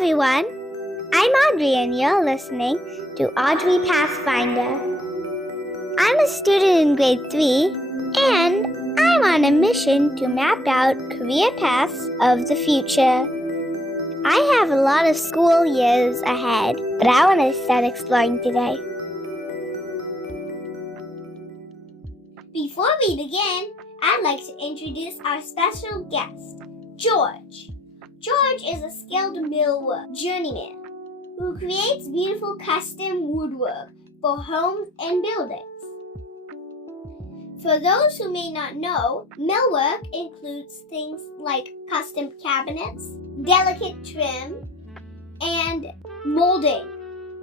everyone, I'm Audrey and you're listening to Audrey Pathfinder. I'm a student in grade 3 and I'm on a mission to map out career paths of the future. I have a lot of school years ahead, but I want to start exploring today. Before we begin, I'd like to introduce our special guest, George. George is a skilled millwork journeyman who creates beautiful custom woodwork for homes and buildings. For those who may not know, millwork includes things like custom cabinets, delicate trim, and molding,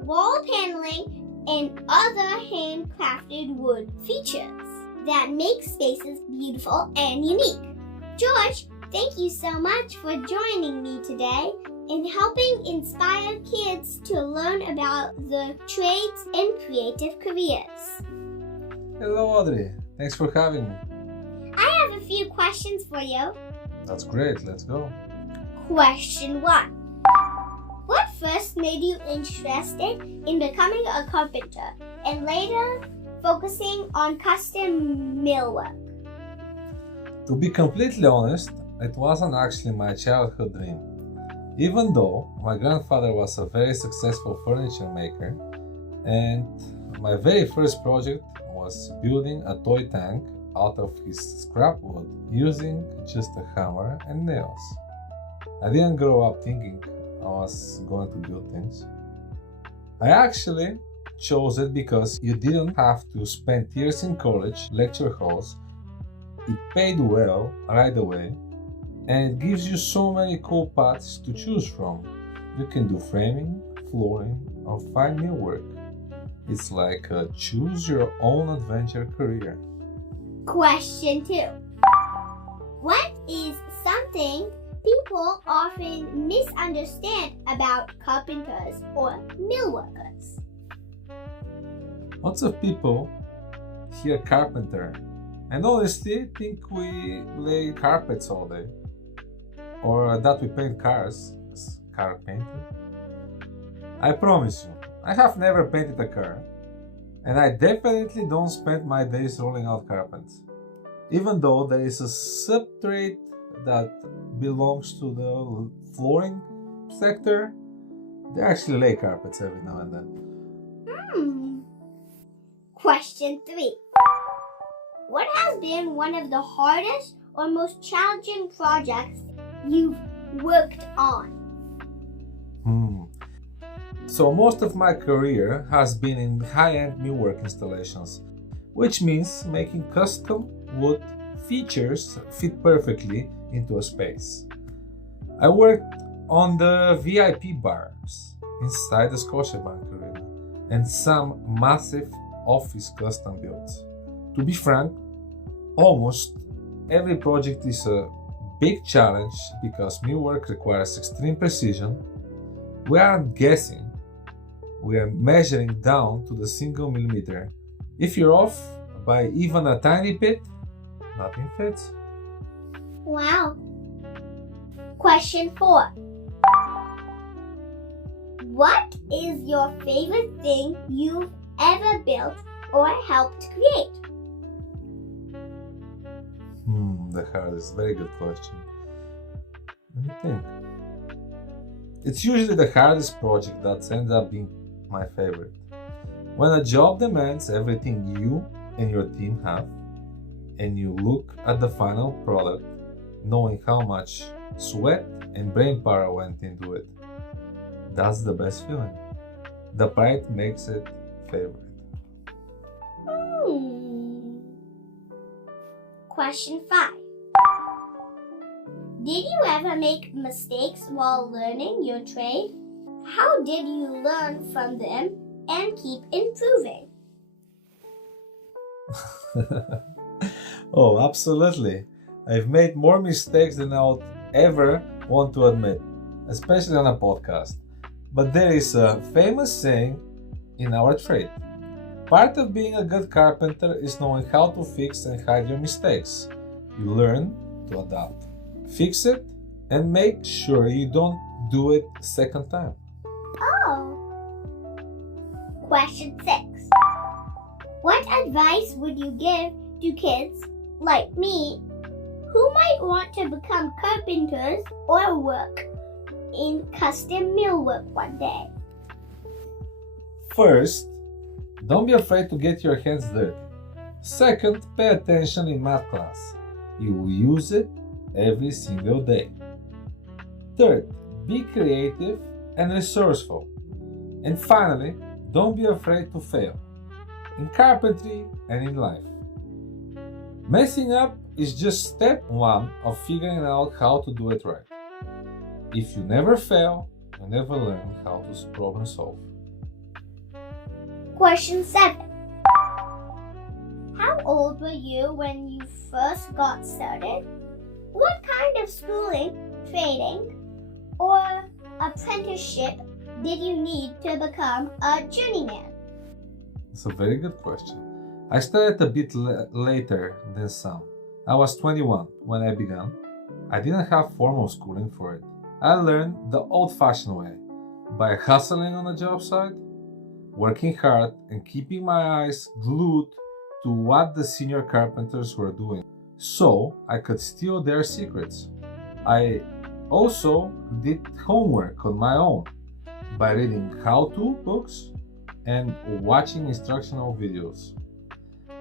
wall paneling, and other handcrafted wood features that make spaces beautiful and unique. George, thank you so much for joining me today and helping inspire kids to learn about the trades and creative careers. Hello, Audrey. Thanks for having me. I have a few questions for you. That's great. Let's go. Question 1. What first made you interested in becoming a carpenter and later focusing on custom millwork? To be completely honest, it wasn't actually my childhood dream. Even though my grandfather was a very successful furniture maker, and my very first project was building a toy tank out of his scrap wood using just a hammer and nails. I didn't grow up thinking I was going to build things. I actually chose it because you didn't have to spend years in college lecture halls. It paid well right away, and it gives you so many cool paths to choose from. You can do framing, flooring, or fine millwork. It's like a choose your own adventure career. Question 2. What is something people often misunderstand about carpenters or millworkers? Lots of people hear carpenter and honestly think we lay carpets all day, or that we paint cars as car painter. I promise you, I have never painted a car, and I definitely don't spend my days rolling out carpets. Even though there is a sub-trade that belongs to the flooring sector, they actually lay carpets every now and then. Question 3. What has been one of the hardest or most challenging projects you've worked on? So most of my career has been in high-end millwork installations, which means making custom wood features fit perfectly into a space. I worked on the VIP bars inside the Scotiabank Arena and some massive office custom builds. To be frank, almost every project is a big challenge because millwork requires extreme precision. We aren't guessing, we are measuring down to the single millimeter. If you're off by even a tiny bit, nothing fits. Wow. Question 4. What is your favorite thing you've ever built or helped create? The hardest, very good question. Let me think. It's usually the hardest project that ends up being my favorite. When a job demands everything you and your team have, and you look at the final product, knowing how much sweat and brain power went into it, that's the best feeling. The pride makes it favorite. Question 5. Did you ever make mistakes while learning your trade? How did you learn from them and keep improving? Oh, absolutely. I've made more mistakes than I would ever want to admit, especially on a podcast. But there is a famous saying in our trade. Part of being a good carpenter is knowing how to fix and hide your mistakes. You learn to adapt, fix it, and make sure you don't do it second time. Oh. Question 6. What advice would you give to kids like me who might want to become carpenters or work in custom millwork one day? First, don't be afraid to get your hands dirty. Second, pay attention in math class. You will use it every single day. Third, be creative and resourceful. And finally, don't be afraid to fail, in carpentry and in life. Messing up is just step 1 of figuring out how to do it right. If you never fail, you never learn how to problem solve. Question 7. How old were you when you first got started? What kind of schooling, training, or apprenticeship did you need to become a journeyman? It's a very good question. I started a bit later than some. I was 21 when I began. I didn't have formal schooling for it. I learned the old-fashioned way, by hustling on a job site, working hard, and keeping my eyes glued to what the senior carpenters were doing, so I could steal their secrets. I also did homework on my own by reading how-to books and watching instructional videos.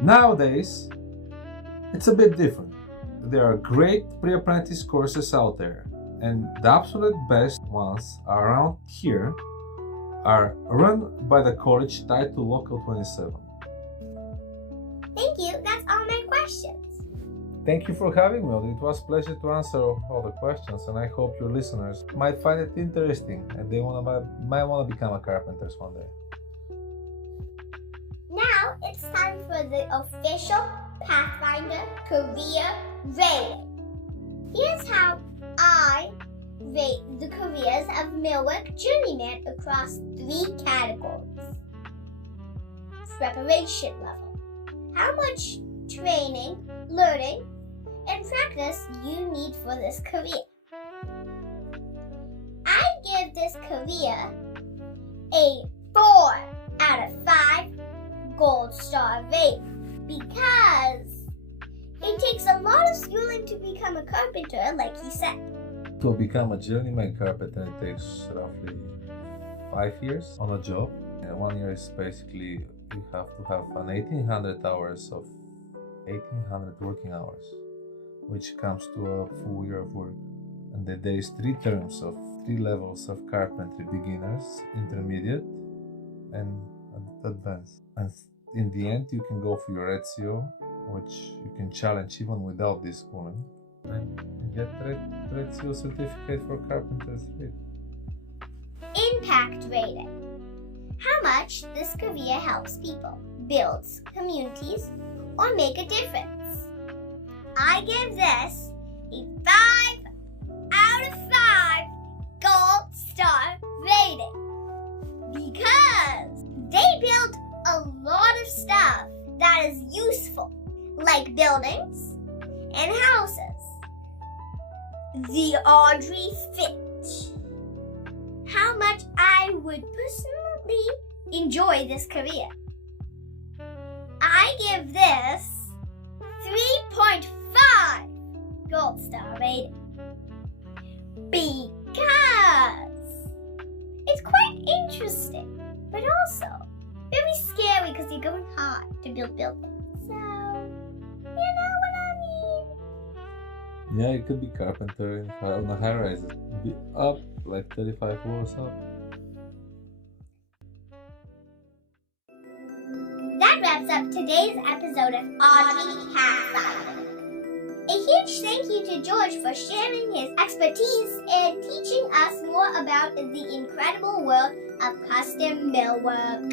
Nowadays, it's a bit different. There are great pre-apprentice courses out there, and the absolute best ones around here are run by the college tied to Local 27. Thank you. That's all my questions. Thank you for having me. It was a pleasure to answer all the questions, and I hope your listeners might find it interesting and they might want to become a carpenters one day. Now it's time for the official Pathfinder career rating. Here's how I rate the careers of Millwork Journeyman across 3 categories. Preparation level. How much training, learning, and practice you need for this career. I give this career a 4 out of 5 gold star rating because it takes a lot of schooling to become a carpenter, like he said. To become a journeyman carpenter, it takes roughly 5 years on a job. And 1 year is basically you have to have an 1800 hours of 1800 working hours, which comes to a full year of work. And then there is 3 terms of 3 levels of carpentry: beginners, intermediate, and advanced. And in the end, you can go for your Red Seal, which you can challenge even without this schooling, and get Red Seal certificate for carpenters. Impact rating. How much this career helps people, builds communities, or make a difference. I give this a 5 out of 5 gold star rating because they build a lot of stuff that is useful, like buildings and houses. The Audrey Fit. How much I would personally enjoy this career. I give this 3.5 gold star rating because it's quite interesting, but also very scary because you're going hard to build buildings. So, you know what I mean? Yeah, you could be carpenter on a high rise. Be up like 35 floors up. That wraps up today's episode of Audrey Pathfinder. A huge thank you to George for sharing his expertise and teaching us more about the incredible world of custom millwork.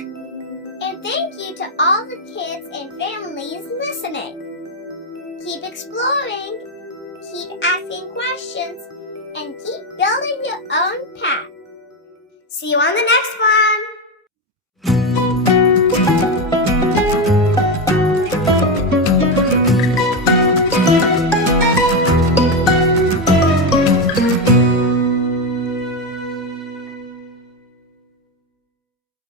And thank you to all the kids and families listening. Keep exploring, keep asking questions, and keep building your own path. See you on the next one!